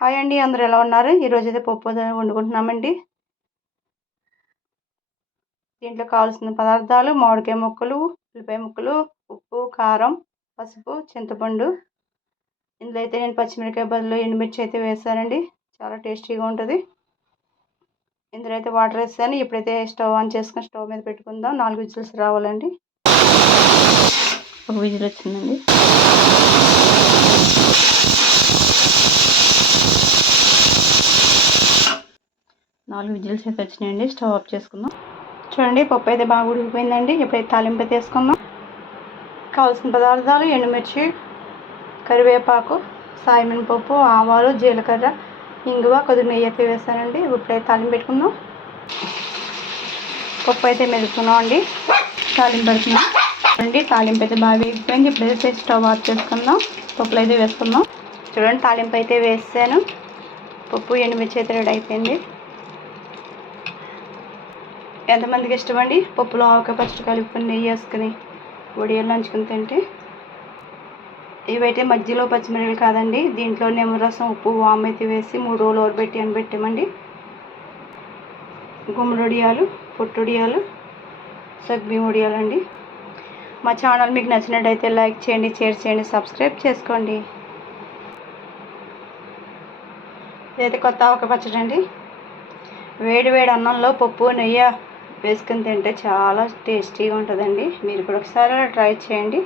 Hi అండి అందరూ ఎలా ఉన్నారు? ఈరోజు అయితే పప్పు వండుకుంటున్నామండి. దీంట్లో కావాల్సిన పదార్థాలు మామిడికాయ ముక్కలు ఉల్లిపాయ ముక్కలు ఉప్పు కారం పసుపు చింతపండు. ఇందులో అయితే నేను పచ్చిమిరకాయ బదులు ఎండుమిర్చి అయితే వేసానండి. చాలా టేస్టీగా ఉంటుంది. ఇందులో అయితే వాటర్ వేసాను. ఇప్పుడైతే స్టవ్ ఆన్ చేసుకుని స్టవ్ మీద పెట్టుకుందాం. నాలుగు విజిల్స్ రావాలండి. ఒక విజిల్ వచ్చిందండి. నాలుగు విజిల్స్ అయితే వచ్చినాయండి. స్టవ్ ఆఫ్ చేసుకుందాం. చూడండి పప్పు అయితే బాగా ఉడికిపోయిందండి. ఇప్పుడైతే తాలింపు తీసుకుందాం కావాల్సిన పదార్థాలు ఎండుమిర్చి కరివేపాకు సాయమిన పప్పు ఆవాలు జీలకర్ర ఇంగువ కొద్దిగా నెయ్యి అయితే వేసానండి. ఇప్పుడైతే తాలింపు పెట్టుకుందాం. పప్పు అయితే మెదుకున్నాం అండి తాలింపు పెడుతున్నాం. చూడండి తాలింపు అయితే బాగా వేగిపోయింది. ఇప్పుడైతే స్టవ్ ఆఫ్ చేసుకుందాం. పప్పులు అయితే వేసుకుందాం. చూడండి తాలింపు అయితే వేసాను. పప్పు ఎండుమిర్చి అయితే రెడీ అయిపోయింది. ఎంతమందికి ఇష్టమండి? పప్పులో ఆవకాయ పచ్చడి కలుపుకొని నెయ్యి వేసుకుని వడియాలు నంచుకుని తింటే? ఇవైతే మధ్యలో పచ్చిమిరపకాయలు కాదండి. దీంట్లో నిమ్మరసం ఉప్పు వామ్ అయితే వేసి మూడు రోజులు ఓరబెట్టి అని పెట్టామండి గుమ్మడొడియాలు పొట్టుడియాలు సగ్బియ్యం వడియాలండి. మా ఛానల్ మీకు నచ్చినట్టయితే లైక్ చేయండి షేర్ చేయండి సబ్స్క్రైబ్ చేసుకోండి. ఇదైతే కొత్త ఒక పచ్చడి అండి వేడి వేడి అన్నంలో పప్పు నెయ్యి వేసుకుని తింటే చాలా టేస్టీగా ఉంటుందండి. మీరు కూడా ఒకసారి ట్రై చేయండి.